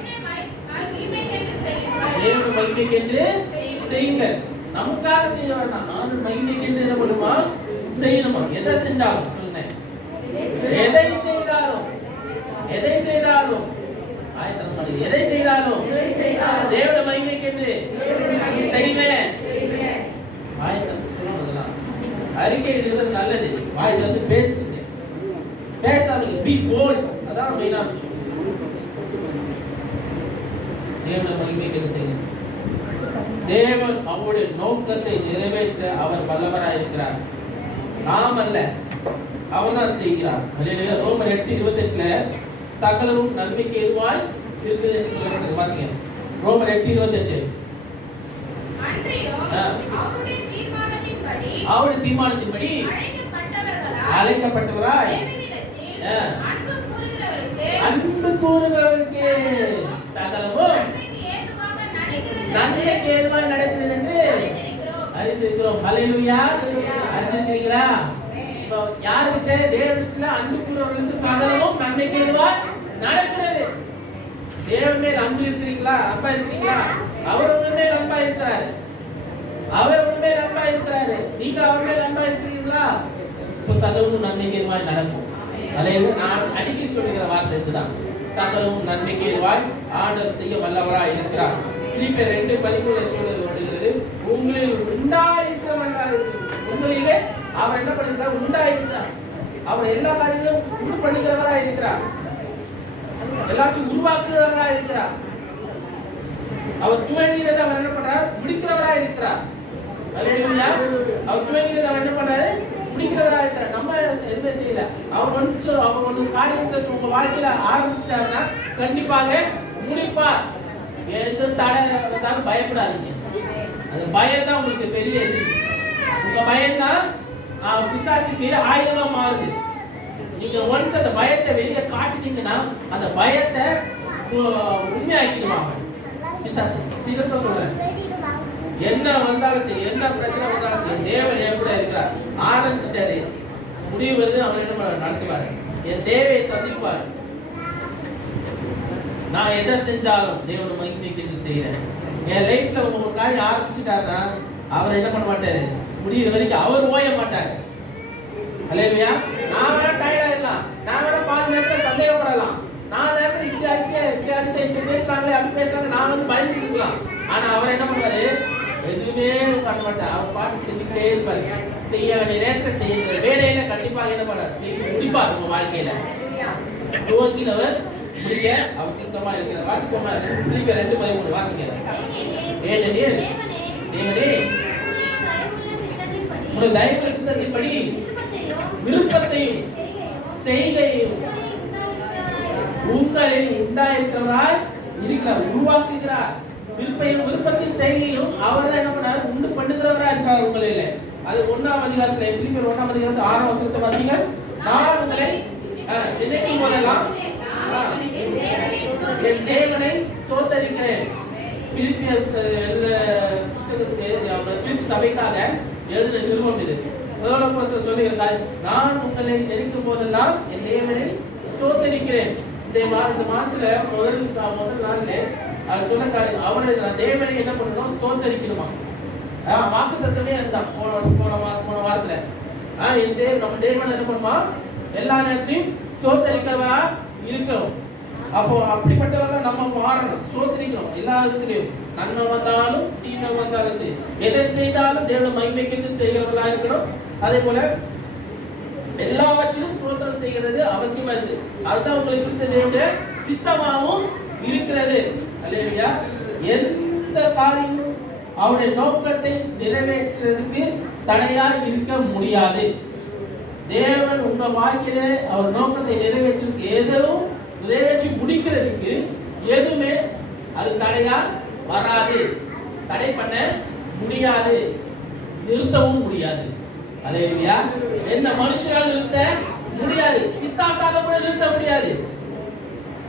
தேவனுடைய மகிமைக்கு என்று செய்யுங்க. நமக்காக செய்ய வேண்டாம், ஆண்டவர் மகிமைக்கு என்று என்ன பண்ணுமா செய்யணுமா. எதை செஞ்சாலும் சொல்லுங்க, எதை செய்தாலும் எதை செய்தாலும் எதை செய்தாலும் தேவனுடைய மகிமைக்கு என்று செய்வேன். வாயத்தை சொல்லுவதெல்லாம் அறிக்கை எழுதுறது நல்லது. வாயில வந்து பேசுங்க, பேச தேவனை மகிமைக்கு என்ன செய்யணும்? தேவன் அவருடைய நோக்கத்தை நிறைவேற்ற அவர் வல்லவராய் இருக்கிறார். நாம் அல்ல, அவர் தான் செய்கிறார். ரோமர் 8:28 சகலரும் நன்மைக்கு ஏதுவாய் இருக்குது என்று சொல்லப்பட்டது. வாசிங்க ரோமர் 8:28. அவருடைய தீர்மானத்தின்படி அழைக்கப்பட்டவராய் அன்பு கூறுகிறவருக்கு சகலமும் நன்மைக்கு ஏதுவாய் நடக்கிறது என்று அறிந்திருக்கிறோம். ஹல்லேலூயா. அறிந்திருக்கிறீங்களா? இப்போ யாருக்கு? தேவனுக்கு அன்பு கூறுகிறவர்களுக்கு சகலமும் நன்மைக்கு ஏதுவாய் நடக்கிறது. தேவன் மேல் அன்பு இருக்கிறீங்களா? அன்பா இருக்கிறீங்களா? அவர் உங்க மேல் அன்பா இருக்கிறாரு. அவர் உங்க மேல் அன்பா இருக்கிறாரு. நீங்க அவர் மேல் அன்பா இருக்கிறீங்களா? இப்போ சகலமும் நன்மைக்கு ஏதுவாய் நடக்கும். ஹல்லேலூயா. நான் அடிக்கடி சொல்லுகிற வார்த்தை இதுதான். சகலமும் நன்மைக்கு ஏதுவாய் ஆண்டவர் செய்ய வல்லவராய் இருக்கிறார். பிலிப்பியர் 2:13 சொல்லுகிறது, உங்களில் உண்டாயிருக்கிறவராய் உங்களிலே அவர் என்ன பண்ணுகிறார்? உண்டாயிருக்கிறார். அவர் எல்லா காரியங்களும் உண்டு பண்ணுகிறவராய் இருக்கிறார். எல்லாத்தையும் உருவாக்குகிறவராய் இருக்கிறார். அவர் துவங்கினதை அவர் என்ன பண்றார்? முடிக்கிறவராய் இருக்கிறார். ஹல்லேலூயா. அவர் துவங்கினதை அவர் என்ன பண்றாரு? முடிக்கிறவராய் இருக்கிறார். நம்ம எதுவுமே செய்யல. அவர் ஒரு காரியத்தை உங்க வாழ்க்கையில ஆரம்பிச்சிட்டாருன்னா கண்டிப்பாக முடிப்பார். எந்த தடை இருந்தாலும் பயப்படாதீங்க. அந்த பயம் தான் உங்களுக்கு பெரிய இது. உங்க பயம் தான் பிசாசுக்கு ஆயுதமா மாறுது. நீங்க ஒன்ஸ் அந்த பயத்தை வெளியே காட்டினீங்கன்னா அந்த பயத்தை உண்மையாக்கிடுவாங்க பிசாசு. சீரியஸா சொல்றேன். என்ன வந்தாலும் சரி, என்ன பிரச்சனை வந்தாலும் சரி, தேவன் என் கூட இருக்கிறார். ஆரம்பிச்சிட்டாரு, முடிவு வந்து அவர் என்ன நடத்துவாரு? என் தேவையை சந்திப்பார். நான் எதை செஞ்சாலும் தேவனை மகிமைக்கு செய்யறேன். என் லைஃப்ல ஒரு காரியம் ஆரம்பிச்சுட்டாருன்னா அவர் என்ன பண்ண மாட்டாரு? முடிகிற வரைக்கும் அவர் ஓய மாட்டாரு. ஹல்லேலூயா. நான் வேணா டயர்டா இருக்கலாம், நான் வேணா பாதி நேரத்துல சந்தேகப்படலாம், நான் நேரத்துல இப்படி அடிச்சு இப்படி பேசுறாங்களே அப்படி பேசுறாங்க, நான் வந்து பயந்து இருக்கலாம். ஆனா அவர் என்ன பண்ணுவாரு? எதுவுமே பண்ண மாட்டார். அவர் பாட்டு செஞ்சுட்டே இருப்பாரு. செய்ய வேண்டிய நேரத்துல செய்ய வேலையில கண்டிப்பாக என்ன பண்ணார்? செய்து முடிப்பார். உங்க வாழ்க்கையில துவங்கினவர் முடிக்க அவர் சுத்தமா இருக்கிறார். வாசிப்போமா? பிலிப்பியர் 2:13 வாசிங்க. ஏனெனில் தேவனே உங்கள் தயவுள்ள சித்தத்தின்படி விருப்பத்தையும் செய்கையும் உங்களில் உண்டாயிருக்கிறவராய் இருக்கிறார். உருவாக்குகிறார். விருப்பத்தையும் செய்கையும் அவர் தான் என்ன பண்ணார்? உண்டு பண்ணுகிறவராய் இருக்கிறார் உங்களில். அது 1ஆம் அதிகாரத்தில் பிலிப்பியர் 1ஆம் அதிகாரத்தில் 6ஆம் வசனத்தை வாசிங்க. நான் உங்களை நினைக்கும் போதெல்லாம் என் தேவனை ஸ்தோத்தரிக்கிறேன். பிலிப்பியர் புத்தகத்துக்கு சபைக்காக எழுதின நிறுவனம் இது. முதல்ல சொல்லுகிறார், நான் உங்களை நினைக்கும் போதெல்லாம் என் தேவனை ஸ்தோத்தரிக்கிறேன். இந்த மாதத்துல முதல் நாள்ல அது சொன்ன காரியம் அவரை தேவனை என்ன பண்ணணும்? ஸ்தோத்தரிக்கணுமா? வாக்கு தத்துவமே அதுதான். போன வாரத்துல நம்ம தேவனை என்ன பண்ணுமா? எல்லா நேரத்திலையும் ஸ்தோத்தரிக்கிறவா இருக்கணும். அப்போ அப்படிப்பட்டவர்கள் நம்ம மாறணும், ஸ்தோத்திரிக்கணும். எல்லா விதத்திலையும் நன்மை வந்தாலும் தீமை வந்தாலும் சரி, எதை செய்தாலும் தேவனை மகிமைக்கு செய்கிறவர்களா இருக்கணும். அதே போல எல்லாவற்றிலும் ஸ்தோத்திரம் செய்கிறது அவசியமா இருக்கு. அதுதான் உங்களுக்கு குறித்த தேவனுடைய சித்தமாகவும் இருக்கிறது. அல்லேலூயா. எந்த காரியமும் அவருடைய நோக்கத்தை நிறைவேற்றுறதுக்கு தடையா இருக்க முடியாது. தேவன் உங்க வாழ்க்கையில அவர் நோக்கத்தை நிறைவேற்றுறதுக்கு எதுவும் நிறைவேற்றி முடிக்கிறதுக்கு எதுவுமே அது தடையா வராது. தடை பண்ண முடியாது, நிறுத்தவும் முடியாது. அல்லேலூயா. எந்த மனுஷனால நிறுத்த முடியாது, பிசாசால கூட நிறுத்த முடியாது.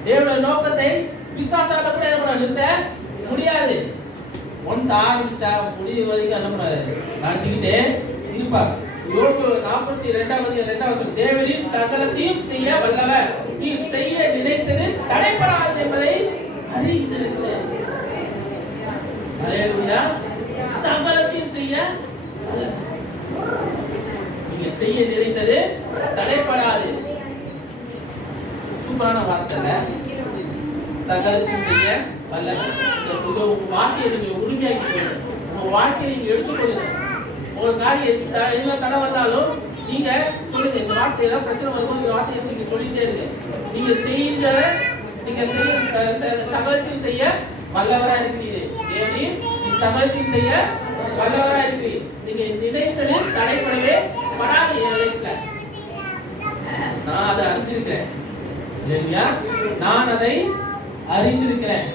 தேவனுடைய நோக்கத்தை பிசாசால கூட நிறுத்த முடியாது. ஒன்ஸ் ஆரம்பிச்சா முடிவு வரைக்கும் என்ன பண்ணாரு? நடத்திக்கிட்டே இருப்பார். யோபு 42ஆம் அதிகாரம் தேவரீர் சகலத்தையும் செய்ய வல்லவர், நீ செய்ய நினைத்தது தடைபடாது என்பதை அறிந்திருக்கிறேன். அல்லேலூயா. சகலத்தையும் செய்ய நீங்க செய்ய நினைத்தது தடைபடாது. சூப்பரான வார்த்தை. சகலத்தையும் செய்ய வல்லவர். உங்க வார்த்தையை நீங்க உரிமையாக்கி உங்க வாழ்க்கையை நீங்க எடுத்துக்கொள்ளுங்க. ஒரு காரியம் என்ன தடை வந்தாலும் நீங்க சொல்லுங்க, இந்த வார்த்தை ஏதாவது பிரச்சனை வரும்போது இந்த வார்த்தையை நீங்க சொல்லிட்டே இருங்க. நீங்க செய்ய சகலத்தையும் செய்ய வல்லவரா இருக்கிறீர். தேவரீர் நீ சகலத்தை செய்ய வல்லவரா இருக்கிறீர். நீங்க நினைத்தது தடைபடவே படாது. என் லைஃப்ல நான் அதை அறிஞ்சிருக்கிறேன். இல்லையா? நான் அதை அறிந்திருக்கிறேன்.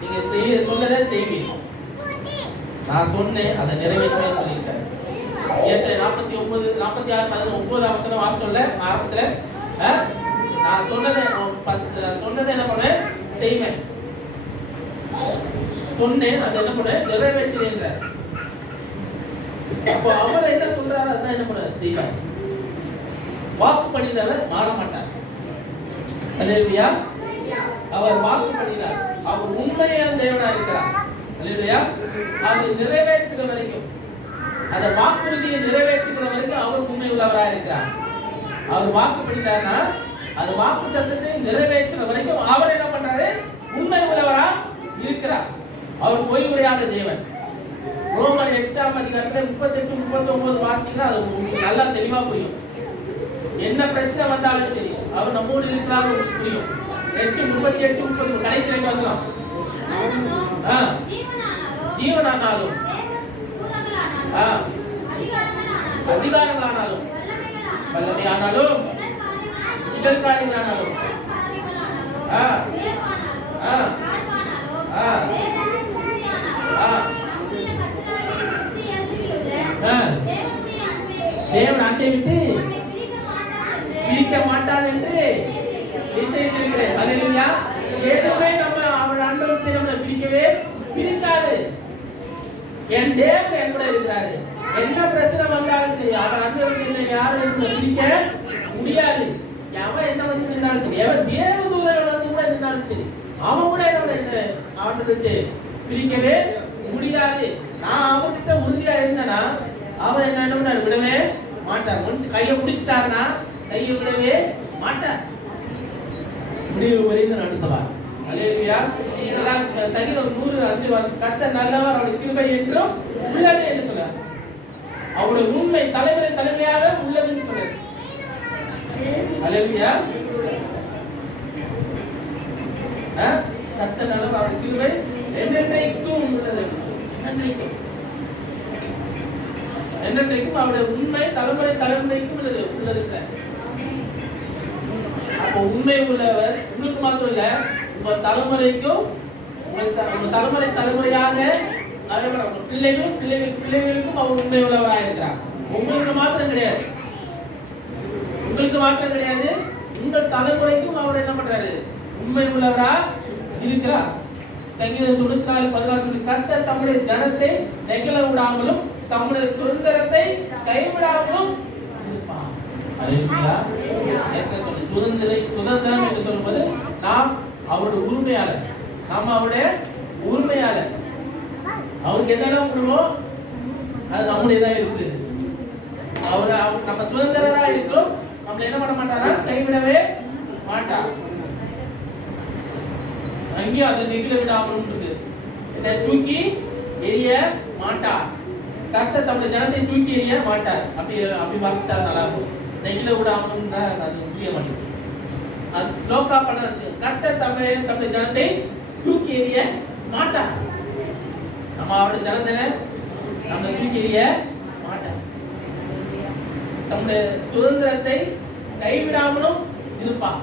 நீங்க செய்ய சொன்னதை செய்வீங்க. நான் சொன்னேன் அதை நிறைவேற்றேன்னு சொல்லியிருக்கேன். ஏசாயா 49 46 19 வசனம் வாசிச்சோம்ல ஆரம்பத்துல. நான் சொன்னதை என்ன பண்ணுவேன்? செய்வேன். சொன்னேன் அதை என்ன பண்ணுவேன்? நிறைவேற்றுறேன்ற. அப்போ அவர் என்ன சொல்றாரு அதான் என்ன பண்ணுவார்? செய்வார். வாக்கு பண்ணினவர் மாற மாட்டார். அல்லேலூயா. அவர் வாக்கு பண்ணினார். அவர் உண்மையான தேவனா இருக்கிறார். அல்லேலூயா. அது நிறைவேற்றுகிற வரைக்கும், அந்த வாக்குறுதியை நிறைவேற்றுகிற வரைக்கும் அவர் உண்மை உள்ளவராக இருக்கிறார். அவர் வாக்கு பண்ணிட்டார்னா அந்த வாக்கு தத்தத்தை நிறைவேற்றுகிற வரைக்கும் அவர் என்ன பண்றாரு? உண்மை உள்ளவரா இருக்கிறார். அவர் பொய் உரையாத தேவன். ரோமர் 8ஆம் அதிகாரத்துல 38 39 வாசிச்சீங்கன்னா அது உங்களுக்கு நல்லா தெளிவா புரியும். என்ன பிரச்சனை வந்தாலும் சரி அவர் நம்மோடு இருக்கிறாரு புரியும். 8:38 30 கடைசி ரெண்டு வசனம். ஜீவனானாலும் அதிகாரங்களானாலும் வல்லமையானாலும் நிகழ்காரியங்களானாலும் தேவன் அண்டை விட்டு பிரிக்க மாட்டான் என்று நிச்சயித்திருக்கிறேன். அல்லேலூயா. எதுவுமே நம்ம அவர் அண்டை விட்டு நம்மளை பிரிக்காது. என் தேவன் என் கூட இருக்கிறாரு. என்ன பிரச்சனை வந்தாலும் சரி அவர் அண்டை விட்டு யாரும் பிரிக்க முடியாது. அவன் என்ன வந்து நின்றாலும் சரி, அவன் தேவதூதன் வந்து கூட நின்றாலும் சரி, அவன் கூட அவன் விட்டு பிரிக்கவே முடியாது. நான் அவன்கிட்ட உறுதியா இருந்தேன்னா அவன் என்ன விடவே மாட்டார். ஒன்ஸ் கையை பிடிச்சிட்டாருன்னா கையை விடவே மாட்டார். முடிவு வரைந்து நடத்துவார். அல்லேலூயா. சங்கீதம் 105 கர்த்தர் நல்லவர், அவருடைய கிருபை என்றும் உள்ளது என்று சொல்றார். அவருடைய உண்மை தலைமையாக உள்ளதுன்னு சொல்றார். அல்லேலூயா. கர்த்தர் நல்லவர், அவருடைய கிருபை என்றென்றைக்கும் உள்ளது. என்றென்றைக்கும் அவருடைய உண்மை தலைமுறைக்கும் உள்ளது. அப்போ உண்மை உள்ளவர் உங்களுக்கு மாத்திரம் இல்ல, உங்க தலைமுறைக்கும், உங்க தலைமுறையாக பிள்ளைகளுக்கும் அவர் உண்மை உள்ளவராக இருக்கிறார். உங்களுக்கு மாத்திரம் கிடையாது, உங்கள் தலைமுறைக்கும் அவர் என்ன பண்றாரு? உண்மை உள்ளவரா இருக்கிறார். சங்கீதம் 94:14 கர்த்தர் தம்முடைய ஜனத்தை நெகிழ விடாமலும் தம்முடைய சுதந்திரத்தை கைவிடாமலும் இருப்பார். அல்லேலூயா. சுதந்திரம் என்று சொல்லும்போது நாம் அவருடைய உரிமையாளர். நாம் அவருடைய உரிமையாளர். அவருக்கு என்னென்ன கொடுமோ அது நம்முடையதான் இருக்குது. நம்ம சுதந்திரரா இருக்கிறோம். நம்மள என்ன பண்ண மாட்டாரா? கைவிடவே மாட்டார். அங்கேயும் அதை நெகிழ விடாமலும் இருக்கு. தூக்கி எரிய மாட்டார். கர்த்தர் தம்முடைய ஜனத்தை தூக்கி எறிய மாட்டார். அப்படி வாசித்தா நல்லா இருக்கும். நெகிழ விடாமலும் அது புரிய மாட்டேங்குது. அது லோக்கா பண்ண வச்சு கர்த்தர் தம்முடைய ஜனத்தை தூக்கி எறிய மாட்டார். நம்ம அவருடைய ஜனத்தை நம்ம தூக்கி எறிய மாட்டார். தம்முடைய சுதந்திரத்தை கைவிடாமலும் இருப்பார்.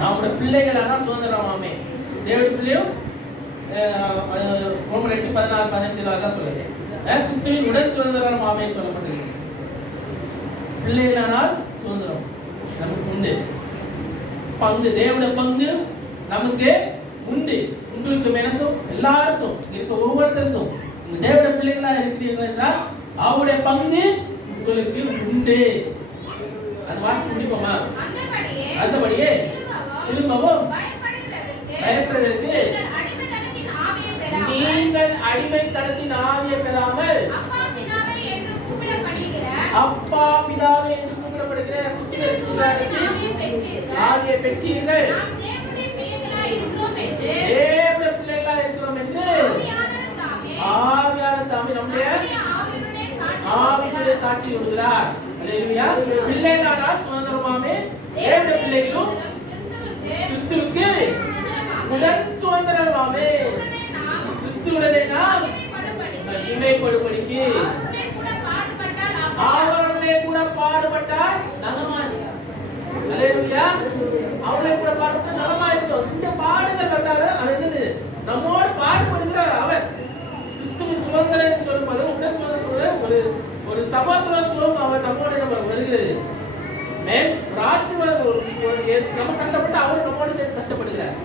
நம்முடைய பிள்ளைகளான சுதந்திரமாமே தேவனுடைய பிள்ளையும் ரோமர் 8:14-15 அதான் சொல்லுது. கிறிஸ்துவின் உடன் சுதந்திரமாமே சொல்லப்படுகிறது. பிள்ளைகளானால் சுதந்திரம் நமக்கு உண்டு. பங்கு, தேவனுடைய பங்கு நமக்கு உண்டு. உங்களுக்கு எனக்கும் எல்லாருக்கும் இருக்க ஒவ்வொருத்தருக்கும் உங்க தேவனுடைய பிள்ளைகளா இருக்கிறீர்கள் என்றால் அவருடைய பங்கு உங்களுக்கு உண்டு. அது வாசித்து முடிப்போமா? அந்தபடியே திரும்பவும் பயப்படுவதற்கு நீங்கள் அடிமைத்தனத்தின் ஆவியை பெறாமல் அப்பா பிதாவே என்று கூப்பிடப்படுகிற ஆவியை பெற்றீர்கள். தேவனுடைய பிள்ளைகளாக இருக்கிறோம் என்று ஆவியான தாமே நம்முடைய ஆவியுடைய சாட்சி கொடுக்கிறார். அல்லேலூயா. பிள்ளைகளானால் சுதந்திரமாமே தேவனுடைய பிள்ளைகளும் கிறிஸ்துவுக்கு உடன் சுதந்திரமாமே. கிறிஸ்துவுடனே நாம் இமைப்படும்படிக்கு அவருடனே கூட பாடுபட்டால் நலமாயிருக்கும். அல்லேலூயா. அவருடனே கூட பாடுபட்டால் நலமாயிருக்கும். இந்த பாடுகள் வந்தாலும் அது என்னது? நம்மோடு பாடுபடுகிறார் அவர். கிறிஸ்துவின் சுதந்திரம் சொல்லும்போது உடல் சுதந்திரம் ஒரு சகோதரத்துவம் அவர் நம்மோடு நம்ம வருகிறது. ஒரு ஆசீர்வாதம். நம்ம கஷ்டப்பட்டு அவர் நம்மோடு சேர்த்து கஷ்டப்படுகிறார்.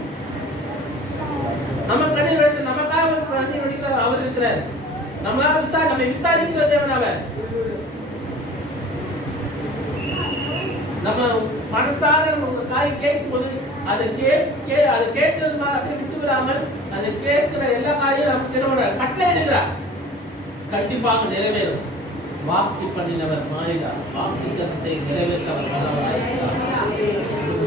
நம்ம கண்ணீர் வடிச்சு நமக்காக கண்ணீர் வடிக்கிற அவர் இருக்கிறார். நம்மை விசாரிக்கிற தேவன் அவர். நம்ம மனசார நம்ம காரியம் கேட்கும்போது அதை கேட்கறது அப்படியே விட்டு விடாமல் அதை கேட்கிற எல்லா காரியம் நமக்கு என்ன கட்டளை எடுக்கிறார். கண்டிப்பாக நிறைவேறும். வாக்கு பண்ணினவர் மாறினார். வாக்குத்தத்தை நிறைவேற்ற அவர் வல்லவராயிருக்கிறார்.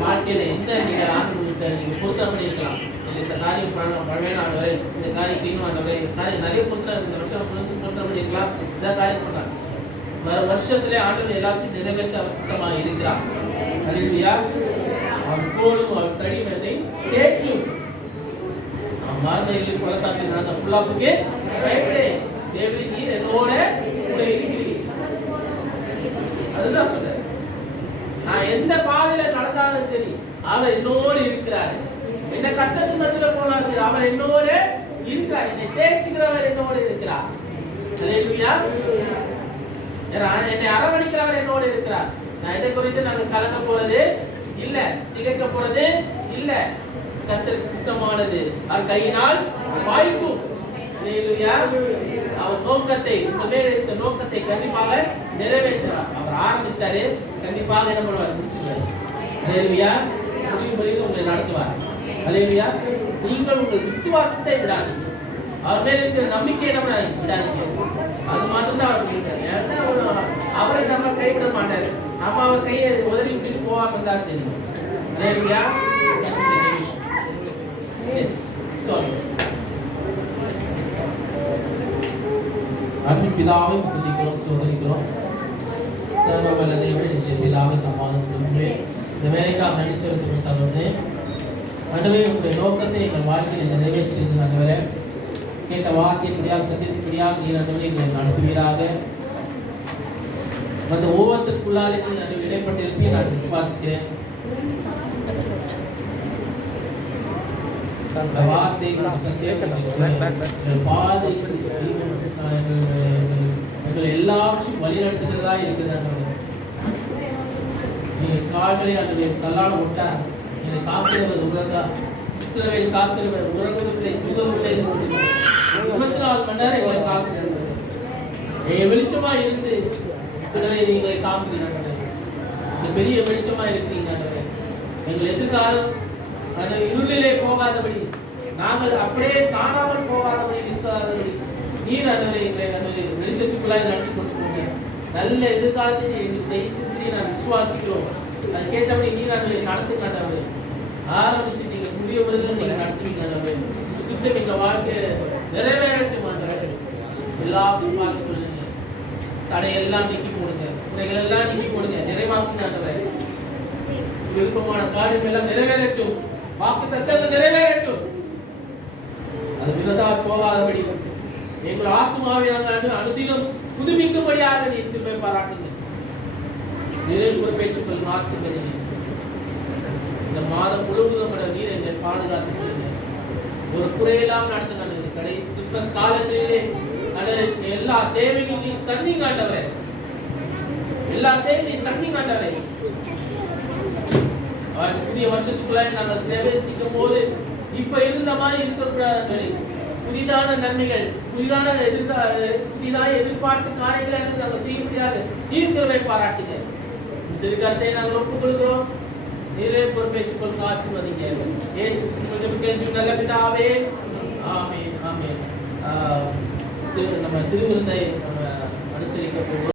வாழ்க்கையில எந்த நீங்க ஆண்டு நீங்க பொருத்தம் பண்ணிருக்கலாம். இந்த காரியம் பழமையானவரை, இந்த காரியம் செய்யணுமானவரை, காரியம் நிறைய பொருத்தம் இந்த வருஷம் பொருத்தம் பண்ணிருக்கலாம். இந்த காரியம் பண்றாங்க. வர வருஷத்திலே ஆண்டு எல்லாத்தையும் நிறைவேற்ற அவர் சுத்தமாக இருக்கிறார். அல்லேலூயா. அவர் போடும் அவர் தடிமனை தேற்றும். மரண குலத்தாக்கில் நடந்த புல்லாப்புக்கு பயப்படே. தேவரே நீர் என்னோட கூட இருக்கிறீர். அதுதான் சொல்ற. நான் எந்த பாதையில நடந்தாலும் சரி அவர் என்னோடு இருக்கிறார். என்ன கஷ்டத்தின் மத்தியில போனாலும் சரி அவர் என்னோட இருக்கிறார். என்னை தேய்ச்சுக்கிறவர் என்னோடு இருக்கிறார். அல்லேலூயா. என்னை அரவணைக்கிறவர் என்னோடு இருக்கிறார். நான் எதை குறித்து நாங்கள் கலங்க போறது இல்ல, திகைக்க போறது இல்ல. கர்த்தருக்கு சித்தமானது அவர் கையினால் வாய்க்கும். அல்லேலூயா. அவர் நோக்கத்தை மேலெடுத்த நோக்கத்தை கண்டிப்பாக நிறைவேற்றுவார். அவர் ஆரம்பிச்சாரு, கண்டிப்பாக என்ன பண்ணுவார்? முடிச்சுவார். அல்லேலூயா. முடிவு வரைக்கும் உங்களை நடத்துவார். அல்லேலூயா. நீங்கள் உங்கள் விசுவாசத்தை விடாதீங்க. அவர் மேல இருக்கிற நம்பிக்கை என்ன விடாதீங்க. அது மட்டும் தான் அவர் கேட்கிறார். அவரை நம்ம கைவிட மாட்டாரு. நம்ம அவர் கையை உதறி விட்டு போவாம இருந்தா சரி. அல்லேலூயா. அன்பின் பிதாவை துதிக்கிறோம், சோதரிக்கிறோம். சர்வ வல்ல தேவனே, நிச்சய பிதாவை சமாதானப்படுத்துமே. இந்த வேலைக்காக நன்றி செலுத்துகிறோம் தகவலே. ஆண்டவரே, உங்களுடைய நோக்கத்தை எங்கள் வாழ்க்கையில் நிறைவேற்றிருங்க. ஆண்டவரே, கேட்ட வாக்கின்படியாக சத்தியத்தின்படியாக நீர் ஆண்டவரே எங்களை நடத்துவீராக. அந்த ஒவ்வொருத்தருக்குள்ளாலே நீர் இடைப்பட்டிருப்பீங்க நான் விசுவாசிக்கிறேன். அந்த வார்த்தை பாதை எங்களை எல்லாவற்றும் வழிநடத்துகிறதா இருக்கிறது. நீங்க கால்களை அந்த கல்லாட விட்டா என்னை காக்கிறவர் உலகா இஸ்ரவேல் காக்கிறவர் உறங்கவில்லை தூங்கவில்லை 24 மணி நேரம் எங்களை காக்கிறவர். வெளிச்சமா இருந்து எங்களை காக்கிறீர்கள். இந்த பெரிய வெளிச்சமா இருக்கிறீங்க. எங்கள் எதிர்காலம் அந்த இருளிலே போகாதபடி, நாங்கள் அப்படியே காணாமல் போகாதபடி இருக்காதபடி நீர் எங்களை வெளிச்சத்துக்குள்ளாய் நடத்தி கொண்டு போங்க. நல்ல எதிர்காலத்தை எங்களுக்கு தைத்து நான் விசுவாசிக்கிறோம். அது கேட்டபடி நீர் அதை நடத்துக்காண்டவர் ஆரம்பிச்சு நீங்க புதிய விருதுகள் நீங்க நடத்துவீங்க. சுத்தம் எங்க வாழ்க்கை நிறைவேறட்டும். எல்லாத்தையும் பார்த்து கொள்ளுங்க. தடையெல்லாம் நீக்கி போடுங்க, குறைகள் எல்லாம் நீக்கி போடுங்க, நிறைவாக்குங்க. விருப்பமான காரியம் எல்லாம் நிறைவேறட்டும். வாக்கு தத்தங்கள் நிறைவேறட்டும். அது விரதா போகாதபடி எங்கள் ஆத்மாவை நாங்கள் அனுதினம் புதுப்பிக்கும்படியாக நீர் திரும்ப பாராட்டுங்க. நிறைவு பொறுப்பேற்றுக்கொள்ளும் ஆசீர்வதிங்க. இந்த மாதம் முழுவதும் நீர் எங்களை பாதுகாத்துக் கொள்ளுங்க. ஒரு குறையெல்லாம் நடத்துங்க. கடைசி கிறிஸ்துமஸ் காலத்திலே எல்லா தேவைகளையும் சன்னிங்க ஆண்டவரே. எல்லா தேவையும் சன்னிங்க ஆண்டவரே. புதிய வருஷத்துக்குள்ள நாங்கள் பிரவேசிக்கும் போது இப்ப இருந்த மாதிரி இருக்கக்கூடாது. புதிதான நன்மைகள், புதிதான எதிர்பார்த்து காரியங்களை நாங்கள் செய்ய முடியாது. நீர்க்கிறவை பாராட்டுங்க. திருக்கத்தை நாங்கள் ஒப்புக் கொடுக்கிறோம். நீரே பொறுப்பேற்றுக் கொண்டு ஆசீர்வதிங்க. இயேசு கிறிஸ்துவின் நல்ல பிதாவே, ஆமென், ஆமென். நம்ம திருவிருந்தை நம்ம அனுசரிக்க போகிறோம்.